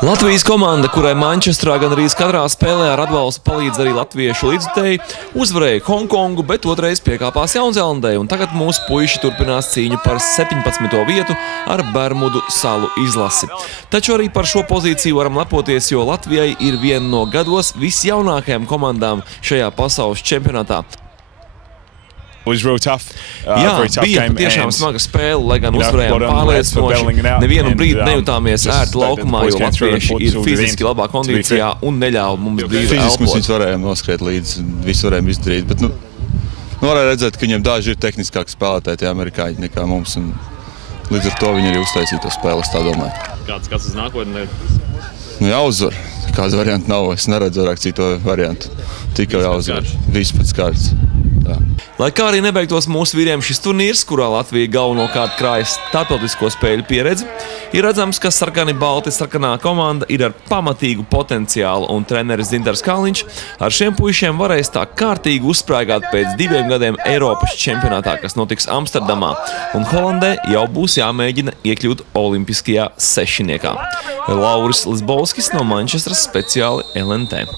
Latvijas komanda, kurai Mančestrā gandrīz katrā spēlē ar atbalstu palīdz arī latviešu līdzutēji, uzvarēja Hongkongu, bet otrais piekāpās Jaunzēlandē, un tagad mūsu puiši turpinās cīņu par 17. vietu ar Bermudu salu izlasi. Taču arī par šo pozīciju varam lepoties, jo Latvijai ir viena no gados visjaunākajām komandām šajā pasaules čempionātā. Jā, bija patiešām smaga spēle, lai gan uzvarējām pārliecinoši. Nevienu brīdi nejūtāmies ērti laukumā, jo latvieši ir fiziski labā kondīcijā un neļauj mums brīvi elpot. Fiziski mēs varējām noskriet līdzi, visu varējām izdarīt, bet varēja redzēt, ka viņiem daži ir tehniskāki spēlētāji, tie amerikāņi, nekā mums. Līdz ar to viņi arī uztaisīja to spēli, es tā domāju. Kāds uz nākotnē? Jāuzvar. Kāda varianta nav, es neredzu vairāk citu variantu. Tikai jāuzvar. Viss pēc kārtas. Lai kā arī nebeigtos mūsu vīriem šis turnīrs, kurā Latvija galvenokārt krājas starptautisko spēļu pieredzi, ir redzams, ka sarkani balti sarkanā komanda ir ar pamatīgu potenciālu, un treneris Dzintars Kalniņš ar šiem puišiem varēs tā kārtīgi uzspraigāt pēc 2 gadiem Eiropas čempionātā, kas notiks Amsterdamā, un Holandē jau būs jāmēģina iekļūt olimpiskajā sešiniekā. Lauris Lisbovskis no Mančestras speciāli LNT.